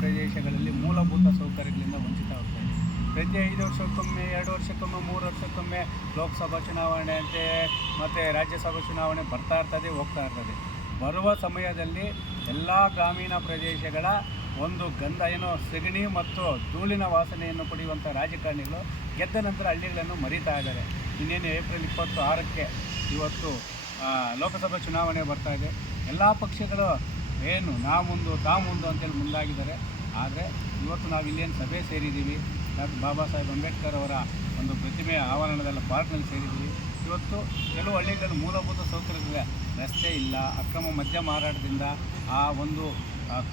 ಪ್ರದೇಶಗಳಲ್ಲಿ ಮೂಲಭೂತ ಸೌಕರ್ಯಗಳಿಂದ ವಂಚಿತ ಆಗ್ತಾ ಇದೆ. ಪ್ರತಿ ಐದು ವರ್ಷಕ್ಕೊಮ್ಮೆ, ಎರಡು ವರ್ಷಕ್ಕೊಮ್ಮೆ, ಮೂರು ವರ್ಷಕ್ಕೊಮ್ಮೆ ಲೋಕಸಭಾ ಚುನಾವಣೆ ಅಂತೆ ಮತ್ತು ರಾಜ್ಯಸಭಾ ಚುನಾವಣೆ ಬರ್ತಾ ಇರ್ತದೆ, ಹೋಗ್ತಾ ಇರ್ತದೆ. ಬರುವ ಸಮಯದಲ್ಲಿ ಎಲ್ಲ ಗ್ರಾಮೀಣ ಪ್ರದೇಶಗಳ ಒಂದು ಗಂಧ, ಏನೋ ಸಗಣಿ ಮತ್ತು ಧೂಳಿನ ವಾಸನೆಯನ್ನು ಪಡೆಯುವಂಥ ರಾಜಕಾರಣಿಗಳು ಗೆದ್ದ ನಂತರ ಹಳ್ಳಿಗಳನ್ನು ಮರಿತಾ ಇದ್ದಾರೆ. ಇನ್ನೇನು ಏಪ್ರಿಲ್ ಇಪ್ಪತ್ತು ಆರಕ್ಕೆ ಇವತ್ತು ಲೋಕಸಭಾ ಚುನಾವಣೆ ಬರ್ತಾ ಇದೆ. ಎಲ್ಲ ಪಕ್ಷಗಳು ಏನು ನಾ ಮುಂದು ತಾ ಮುಂದು ಅಂತೇಳಿ ಮುಂದಾಗಿದ್ದಾರೆ. ಆದರೆ ಇವತ್ತು ನಾವು ಇಲ್ಲೇನು ಸಭೆ ಸೇರಿದ್ದೀವಿ ಡಾಕ್ಟರ್ ಬಾಬಾ ಸಾಹೇಬ್ ಅಂಬೇಡ್ಕರ್ ಅವರ ಒಂದು ಪ್ರತಿಮೆಯ ಆವರಣದಲ್ಲಿ ಪಾರ್ಕ್ನಲ್ಲಿ ಸೇರಿದ್ದೀವಿ ಇವತ್ತು ಕೆಲವು ಹಳ್ಳಿಗಳಲ್ಲಿ ಮೂಲಭೂತ ಸೌಕರ್ಯಗಳಿವೆ. ರಸ್ತೆ ಇಲ್ಲ, ಅಕ್ರಮ ಮದ್ಯ ಮಾರಾಟದಿಂದ ಆ ಒಂದು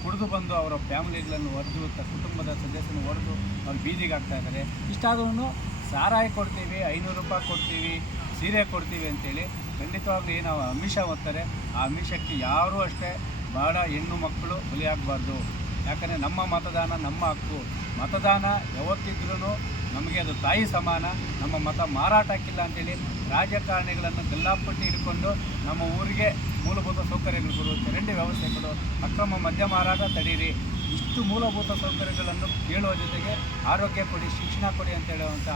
ಕುಡಿದು ಬಂದು ಅವರ ಫ್ಯಾಮಿಲಿಗಳನ್ನು ಹೊಡೆದು ಕುಟುಂಬದ ಸದಸ್ಯನ ಹೊಡೆದು ಅವ್ರು ಬೀದಿಗೆ ಆಗ್ತಾ ಇದ್ದಾರೆ. ಇಷ್ಟಾದ್ರೂ ಸಾರಾಯಿ ಕೊಡ್ತೀವಿ, ಐನೂರು ರೂಪಾಯಿ ಕೊಡ್ತೀವಿ, ಸೀರೆ ಕೊಡ್ತೀವಿ ಅಂತೇಳಿ ಖಂಡಿತವಾಗ್ಲೂ ಏನು ಅಮಿಷ ಓದ್ತಾರೆ ಆ ಅಮಿಷಕ್ಕೆ ಯಾರೂ ಅಷ್ಟೇ ಬಹಳ ಹೆಣ್ಣು ಮಕ್ಕಳು ಬಲಿಯಾಗಬಾರ್ದು. ಯಾಕಂದರೆ ನಮ್ಮ ಮತದಾನ ನಮ್ಮ ಹಕ್ಕು. ಮತದಾನ ಯಾವತ್ತಿದ್ರೂ ನಮಗೆ ಅದು ತಾಯಿ ಸಮಾನ. ನಮ್ಮ ಮತ ಮಾರಾಟಕ್ಕಿಲ್ಲ ಅಂತೇಳಿ ರಾಜಕಾರಣಿಗಳನ್ನು ಗಲ್ಲಾಪಟ್ಟಿ ಹಿಡ್ಕೊಂಡು ನಮ್ಮ ಊರಿಗೆ ಮೂಲಭೂತ ಸೌಕರ್ಯಗಳು ಕೊಡು ಚರಂಡಿ ವ್ಯವಸ್ಥೆ ಕೊಡು ಅಕ್ರಮ ಮದ್ಯ ಮಾರಾಟ ತಡೀರಿ. ಇಷ್ಟು ಮೂಲಭೂತ ಸೌಕರ್ಯಗಳನ್ನು ಕೇಳುವ ಜೊತೆಗೆ ಆರೋಗ್ಯ ಕೊಡಿ, ಶಿಕ್ಷಣ ಕೊಡಿ ಅಂತ ಹೇಳುವಂಥ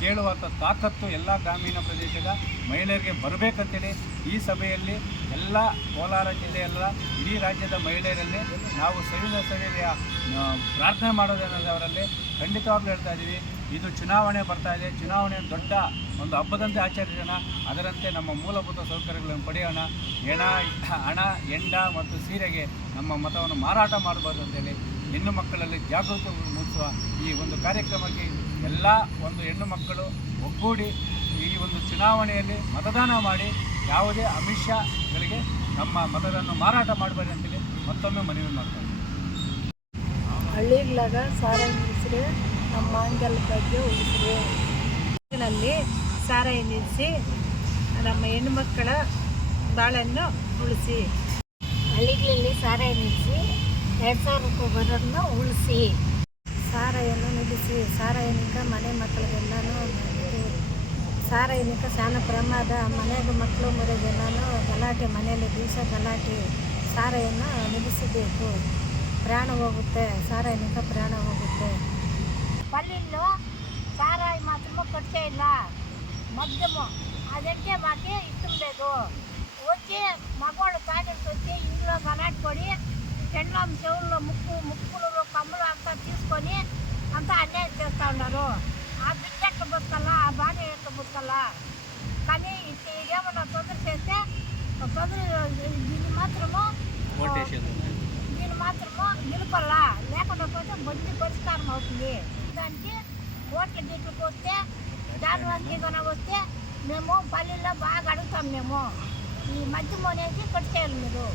ಕೇಳುವಂಥ ತಾಕತ್ತು ಎಲ್ಲ ಗ್ರಾಮೀಣ ಪ್ರದೇಶದ ಮಹಿಳೆಯರಿಗೆ ಬರಬೇಕಂತೇಳಿ ಈ ಸಭೆಯಲ್ಲಿ ಎಲ್ಲ ಕೋಲಾರ ಜಿಲ್ಲೆಯಲ್ಲ ಇಡೀ ರಾಜ್ಯದ ಮಹಿಳೆಯರಲ್ಲಿ ನಾವು ಸವಿದ ಸವಿಯ ಪ್ರಾರ್ಥನೆ ಮಾಡೋದನ್ನೋದವರಲ್ಲಿ ಅವರಲ್ಲಿ ಖಂಡಿತವಾಗ್ಲೂ ಹೇಳ್ತಾ ಇದ್ದೀವಿ. ಇದು ಚುನಾವಣೆ ಬರ್ತಾ ಇದೆ. ಚುನಾವಣೆ ದೊಡ್ಡ ಒಂದು ಹಬ್ಬದಂತೆ ಆಚರಿಸೋಣ. ಅದರಂತೆ ನಮ್ಮ ಮೂಲಭೂತ ಸೌಕರ್ಯಗಳನ್ನು ಪಡೆಯೋಣ. ಹೆಣ, ಹಣ ಎಂಡ ಮತ್ತು ಸೀರೆಗೆ ನಮ್ಮ ಮತವನ್ನು ಮಾರಾಟ ಮಾಡಬಾರ್ದು ಅಂತೇಳಿ, ಹೆಣ್ಣು ಮಕ್ಕಳಲ್ಲಿ ಜಾಗೃತಿ ಮೂಡಿಸುವ ಈ ಒಂದು ಕಾರ್ಯಕ್ರಮಕ್ಕೆ ಎಲ್ಲ ಒಂದು ಹೆಣ್ಣು ಮಕ್ಕಳು ಒಗ್ಗೂಡಿ ಈ ಒಂದು ಚುನಾವಣೆಯಲ್ಲಿ ಮತದಾನ ಮಾಡಿ ಯಾವುದೇ ಅಮಿಷಗಳಿಗೆ ನಮ್ಮ ಮತವನ್ನು ಮಾರಾಟ ಮಾಡಬೇಡಿ ಅಂತೇಳಿ ಮತ್ತೊಮ್ಮೆ ಮನವಿ ಮಾಡ್ತಾರೆ ಹಳ್ಳಿಗಳಾಗ ಸಾರಾಯಿ ನಿಲ್ಲಿಸ್ರೆ ನಮ್ಮ ಮಾಂಗಲ್ ಬಗ್ಗೆ ಉಳಿಸ್ರಿ ಸಾರಾಯಿ ನಿಲ್ಲಿಸಿ ನಮ್ಮ ಹೆಣ್ಮಕ್ಕಳ ಬಾಳನ್ನು ಉಳಿಸಿ. ಹಳ್ಳಿಗಳಲ್ಲಿ ಸಾರಾಯಿ ನಿಲ್ಲಿಸಿ ಎರಡು ಸಾವಿರ ರೂಪಾಯಿ ಬರೋದನ್ನ ಉಳಿಸಿ. ಸಾರಾಯನ್ನು ನಿಲ್ಲಿಸಿ ಸಾರಾಯನಿಕ ಮನೆ ಮಕ್ಕಳಿಗೆಲ್ಲನೂ ಇದು ಸಾರಾಯನಿಕ ಸಾನ ಪ್ರಮಾದ ಮನೆಗೆ ಮಕ್ಕಳು ಮರಿಗೆಲ್ಲನೂ ಗಲಾಟೆ ಮನೆಯಲ್ಲಿ ದಿವಸ ಗಲಾಟೆ ಸಾರಾಯನ್ನು ನಿಲ್ಲಿಸಬೇಕು ಪ್ರಾಣ ಹೋಗುತ್ತೆ ಸಾರಾಯನಿಕ ಪ್ರಾಣ ಹೋಗುತ್ತೆ పల్లెల్లో సారాయి మాత్రము కట్టేయాల మద్యము అదంటే మాకు ఇష్టం లేదు వచ్చి మగవాళ్ళు తాగేసి వచ్చి ఇంట్లో గలాట్ పడి పెండ్లం చెవుల్లో ముక్కు ముక్కులు కమ్ములు అంతా తీసుకొని అంతా అన్యాయం చేస్తూ ఉన్నారు. ఆ బిడ్డ ఎట్లా బతకాలా? ఆ భార్య ఎట్లా బతకాలా? కానీ ఇది ఏమన్నా తొందర చేస్తే తొందర దీన్ని మాత్రము దీన్ని మాత్రము నిలపల్లా లేకుండా పోతే మంచి పరిష్కారం అవుతుంది. దానికి ఓట్ల డీట్లకు వస్తే దాని వర్గీకరణ వస్తే మేము పల్లెల్లో బాగా అడుగుతాం మేము. ఈ మద్యం అనేది కట్ చేయాలి మీరు